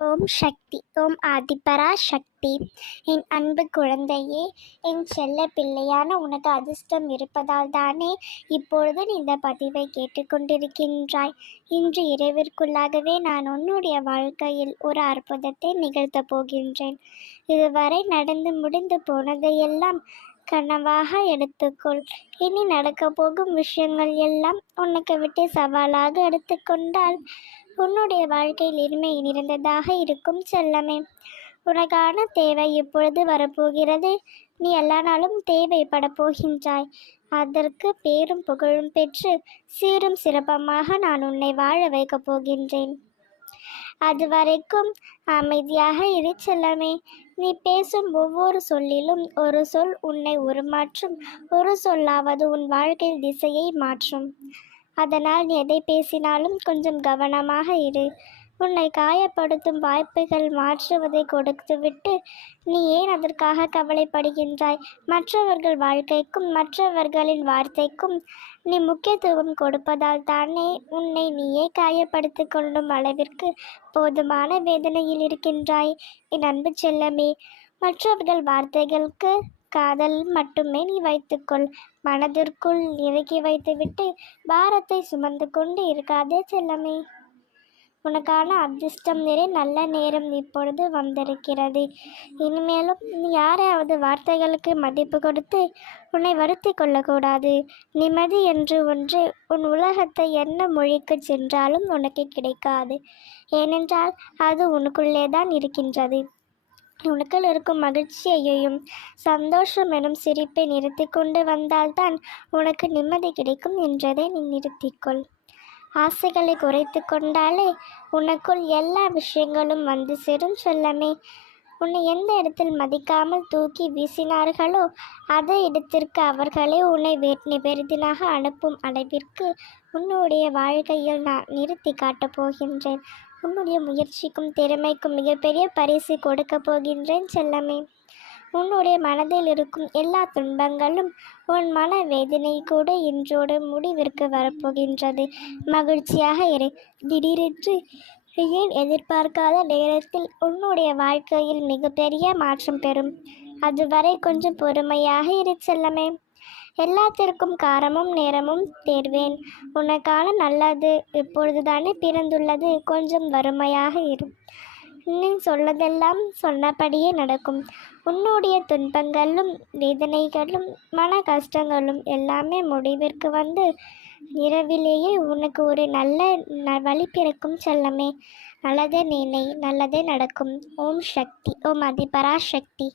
ஓம் சக்தி. ஓம் ஆதிபரா சக்தி. என் அன்பு குழந்தையே, என் செல்ல பிள்ளையான உனக்கு அதிர்ஷ்டம் இருப்பதால் தானே இப்பொழுது நீ இந்த பதிவை கேட்டுக்கொண்டிருக்கின்றாய். இன்று இரவிற்குள்ளாகவே நான் உன்னுடைய வாழ்க்கையில் ஒரு அற்புதத்தை நிகழ்த்தப் போகின்றேன். இதுவரை நடந்து முடிந்து போனதையெல்லாம் கனவாக எடுத்துக்கொள். இனி நடக்கப் போகும் விஷயங்கள் எல்லாம் உனக்கு விட்டு சவாலாக எடுத்துக்கொண்டால் உன்னுடைய வாழ்க்கையில் இனிமை நிறைந்ததாக இருக்கும் செல்லமே. உனக்கான தேவை இப்பொழுது வரப்போகிறது. நீ எல்லா நாளும் தேவைப்பட போகின்றாய். அதற்கு பேரும் புகழும் பெற்று சீரும் சிறப்பமாக நான் உன்னை வாழ வைக்கப் போகின்றேன். அது வரைக்கும் அமைதியாக இரு செல்லமே. நீ பேசும் ஒவ்வொரு சொல்லிலும் ஒரு சொல் உன்னை உருமாற்றும். ஒரு சொல்லாவது உன் வாழ்க்கையில் திசையை மாற்றும். அதனால் நீ எதை பேசினாலும் கொஞ்சம் கவனமாக இரு. உன்னை காயப்படுத்தும் வாய்ப்புகள் மாற்றுவதை கொடுத்துவிட்டு நீ ஏன் அதற்காக கவலைப்படுகின்றாய்? மற்றவர்கள் வாழ்க்கைக்கும் மற்றவர்களின் வார்த்தைக்கும் நீ முக்கியத்துவம் கொடுப்பதால் தானே உன்னை நீயே காயப்படுத்தி கொள்ளும் அளவிற்கு போதுமான வேதனையில் இருக்கின்றாய். என் அன்பு செல்லமே, மற்றவர்கள் வார்த்தைகளுக்கு காதல் மட்டுமே நீ வைத்துக்கொள். மனதிற்குள் இறக்கி வைத்துவிட்டு பாரத்தை சுமந்து கொண்டு இருக்காதே செல்லமே. உனக்கான அதிர்ஷ்டம் நிறை நல்ல நேரம் இப்பொழுது வந்திருக்கிறது. இனிமேலும் நீ யாராவது வார்த்தைகளுக்கு மதிப்பு கொடுத்து உன்னை வருத்தி கொள்ளக்கூடாது. நிம்மதி என்று ஒன்று உன் உலகத்தை என்ன மொழிக்கு சென்றாலும் உனக்கு கிடைக்காது. ஏனென்றால் அது உனக்குள்ளே தான் இருக்கின்றது. உனக்குள் இருக்கும் மகிழ்ச்சியையும் சந்தோஷம் எனும் சிரிப்பை நிறுத்தி கொண்டு வந்தால்தான் உனக்கு நிம்மதி கிடைக்கும் என்றதை நீ நிறுத்திக்கொள். ஆசைகளை குறைத்து கொண்டாலே உனக்குள் எல்லா விஷயங்களும் வந்து சேரும் செல்லமே. உன்னை எந்த இடத்தில் மதிக்காமல் தூக்கி வீசினார்களோ அதே இடத்திற்கு அவர்களே உன்னை பெரிதினாக அனுப்பும் அளவிற்கு உன்னுடைய வாழ்க்கையில் நான் நிறுத்தி காட்டப் போகின்றேன். உன்னுடைய முயற்சிக்கும் திறமைக்கும் மிகப்பெரிய பரிசு கொடுக்க போகின்றேன் செல்லமே. உன்னுடைய மனதில் இருக்கும் எல்லா துன்பங்களும் உன் மன வேதனை கூட இன்றோடு முடிவிற்கு வரப்போகின்றது. மகிழ்ச்சியாக இரு. திடீரென்று ஏன் எதிர்பார்க்காத நேரத்தில் உன்னுடைய வாழ்க்கையில் மிகப்பெரிய மாற்றம் பெறும். அதுவரை கொஞ்சம் பொறுமையாக இரு செல்லமே. எல்லாத்திற்கும் காரணமும் நேரமும் தேர்வேன். உனக்கான நல்லது இப்பொழுதுதானே பிறந்துள்ளது. கொஞ்சம் வறுமையாக இரு. நீ சொல்லதெல்லாம் சொன்னபடியே நடக்கும். உன்னுடைய துன்பங்களும் வேதனைகளும் மன கஷ்டங்களும் எல்லாமே முடிவிற்கு வந்து இரவிலேயே உனக்கு ஒரு நல்ல வழி பிறக்கும் செல்லமே. நல்லதே நினை, நல்லதே நடக்கும். ஓம் சக்தி. ஓம் அதிபரா சக்தி.